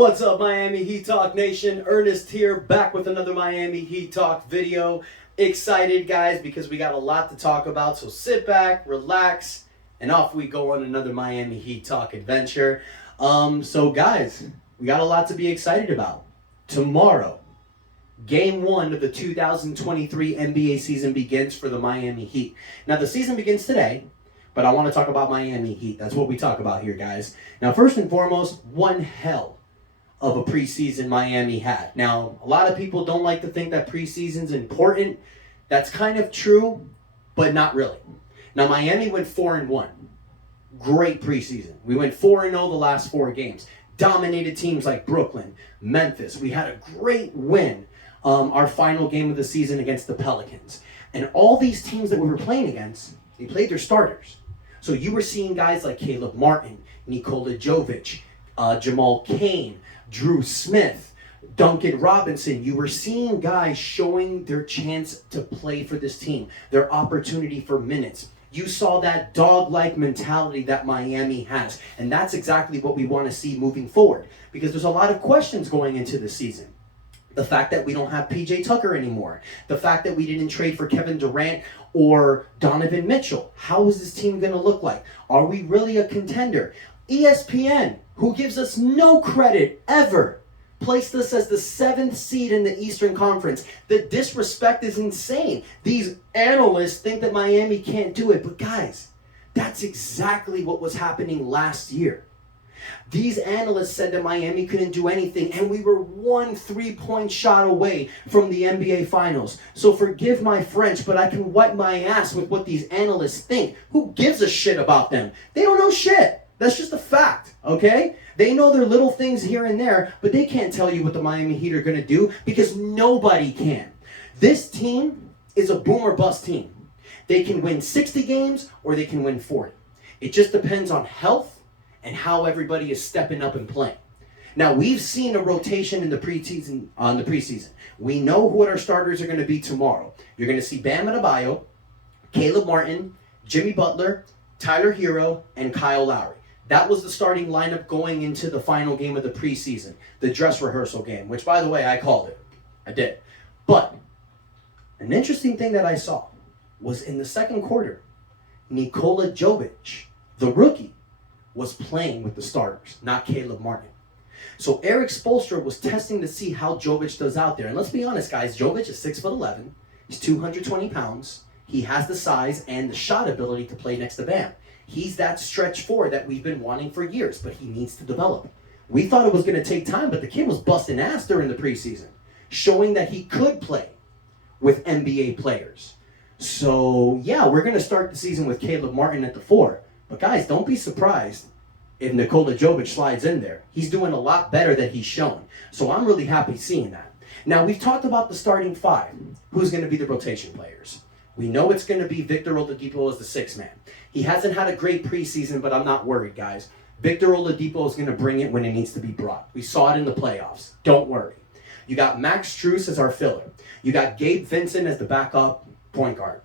What's up, Miami Heat Talk Nation? Ernest here, back with another Miami Heat Talk video. Excited, guys, because we got a lot to talk about, so sit back, relax, and off we go on another Miami Heat Talk adventure. So guys, we got a lot to be excited about. Tomorrow, Game 1 of the 2023 NBA season begins for the Miami Heat. Now, the season begins today, but I want to talk about Miami Heat. That's what we talk about here, guys. Now, first and foremost, one hell of a preseason Miami had. Now, a lot of people don't like to think that preseason's important. That's kind of true, but not really. Now, Miami went 4-1. Great preseason. We went 4-0 the last 4 games. Dominated teams like Brooklyn, Memphis. We had a great win, our final game of the season against the Pelicans. And all these teams that we were playing against, they played their starters. So you were seeing guys like Caleb Martin, Nikola Jovic, Jamal Cain, Drew Smith, Duncan Robinson. You were seeing guys showing their chance to play for this team, their opportunity for minutes. You saw that dog-like mentality that Miami has, and that's exactly what we want to see moving forward, because there's a lot of questions going into the season. The fact that we don't have PJ Tucker anymore, the fact that we didn't trade for Kevin Durant or Donovan Mitchell. How is this team going to look like? Are we really a contender? ESPN, who gives us no credit ever, placed us as the 7th seed in the Eastern Conference. The disrespect is insane. These analysts think that Miami can't do it, but guys, that's exactly what was happening last year. These analysts said that Miami couldn't do anything, and we were 1 3-point shot away from the NBA Finals. So forgive my French, but I can wipe my ass with what these analysts think. Who gives a shit about them? They don't know shit. That's just a fact, okay? They know their little things here and there, but they can't tell you what the Miami Heat are going to do because nobody can. This team is a boom or bust team. They can win 60 games or they can win 40. It just depends on health and how everybody is stepping up and playing. Now, we've seen a rotation in the preseason. We know what our starters are going to be tomorrow. You're going to see Bam Adebayo, Caleb Martin, Jimmy Butler, Tyler Hero, and Kyle Lowry. That was the starting lineup going into the final game of the preseason, the dress rehearsal game, which, by the way, I called it. I did. But an interesting thing that I saw was in the second quarter, Nikola Jovic, the rookie, was playing with the starters, not Caleb Martin. So Erik Spoelstra was testing to see how Jovic does out there. And let's be honest, guys, Jovic is 6'11". He's 220 pounds. He has the size and the shot ability to play next to Bam. He's that stretch 4 that we've been wanting for years, but he needs to develop. We thought it was going to take time, but the kid was busting ass during the preseason, showing that he could play with NBA players. So, yeah, we're going to start the season with Caleb Martin at the 4. But, guys, don't be surprised if Nikola Jovic slides in there. He's doing a lot better than he's shown. So I'm really happy seeing that. Now, we've talked about the starting 5. Who's going to be the rotation players? We know it's going to be Victor Oladipo as the 6th man. He hasn't had a great preseason, but I'm not worried, guys. Victor Oladipo is going to bring it when it needs to be brought. We saw it in the playoffs. Don't worry. You got Max Strus as our filler. You got Gabe Vincent as the backup point guard.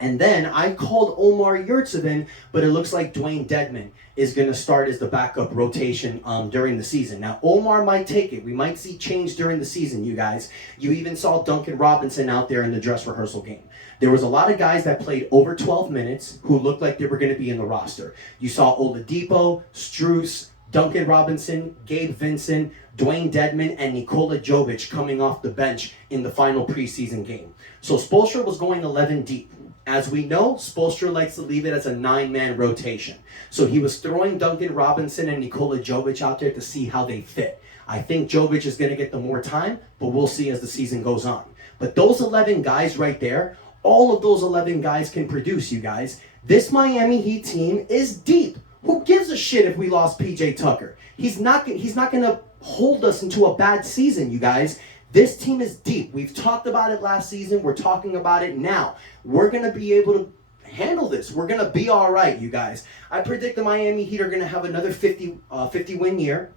And then I called Omar Yurtseven, but it looks like Dwayne Dedmon is going to start as the backup rotation during the season. Now, Omar might take it. We might see change during the season, you guys. You even saw Duncan Robinson out there in the dress rehearsal game. There was a lot of guys that played over 12 minutes who looked like they were going to be in the roster. You saw Oladipo, Strus, Duncan Robinson, Gabe Vincent, Dwayne Dedmon, and Nikola Jovic coming off the bench in the final preseason game. So Spoelstra was going 11 deep. As we know, Spoelstra likes to leave it as a 9-man rotation. So he was throwing Duncan Robinson and Nikola Jovic out there to see how they fit. I think Jovic is going to get the more time, but we'll see as the season goes on. But those 11 guys right there, all of those 11 guys can produce, you guys. This Miami Heat team is deep. Who gives a shit if we lost PJ Tucker? He's not going to hold us into a bad season, you guys. This team is deep. We've talked about it last season. We're talking about it now. We're going to be able to handle this. We're going to be all right, you guys. I predict the Miami Heat are going to have another 50-win year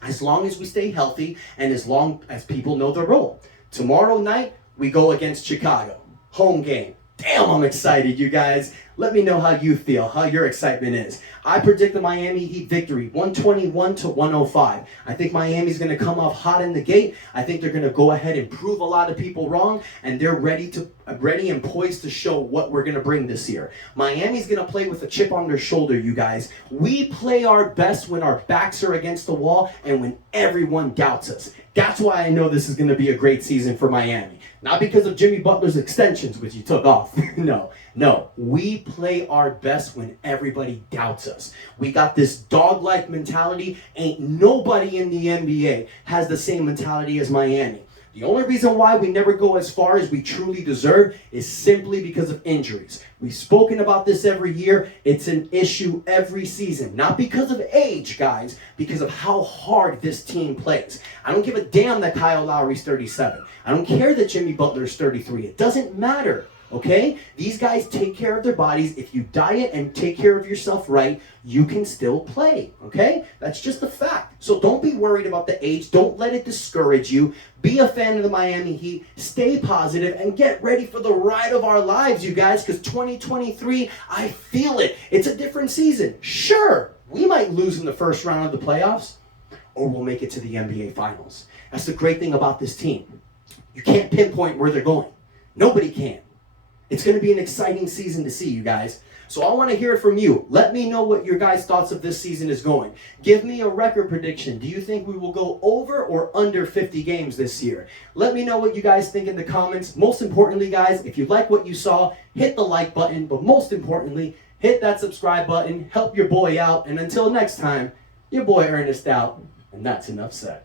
as long as we stay healthy and as long as people know their role. Tomorrow night, we go against Chicago. Home game. Damn, I'm excited, you guys. Let me know how you feel, how your excitement is. I predict the Miami Heat victory, 121-105. I think Miami's going to come off hot in the gate. I think they're going to go ahead and prove a lot of people wrong, and they're ready and poised to show what we're going to bring this year. Miami's going to play with a chip on their shoulder, you guys. We play our best when our backs are against the wall and when everyone doubts us. That's why I know this is going to be a great season for Miami. Not because of Jimmy Butler's extensions, which he took off. No. We play our best when everybody doubts us. We got this dog-like mentality. Ain't nobody in the NBA has the same mentality as Miami. The only reason why we never go as far as we truly deserve is simply because of injuries. We've spoken about this every year. It's an issue every season. Not because of age, guys, because of how hard this team plays. I don't give a damn that Kyle Lowry's 37. I don't care that Jimmy Butler's 33. It doesn't matter. Okay? These guys take care of their bodies. If you diet and take care of yourself right, you can still play. Okay? That's just a fact. So don't be worried about the age. Don't let it discourage you. Be a fan of the Miami Heat. Stay positive and get ready for the ride of our lives, you guys, because 2023, I feel it. It's a different season. Sure, we might lose in the first round of the playoffs, or we'll make it to the NBA Finals. That's the great thing about this team. You can't pinpoint where they're going. Nobody can. It's going to be an exciting season to see, you guys. So I want to hear it from you. Let me know what your guys' thoughts of this season is going. Give me a record prediction. Do you think we will go over or under 50 games this year? Let me know what you guys think in the comments. Most importantly, guys, if you like what you saw, hit the like button. But most importantly, hit that subscribe button. Help your boy out. And until next time, your boy Ernest out. And that's enough said.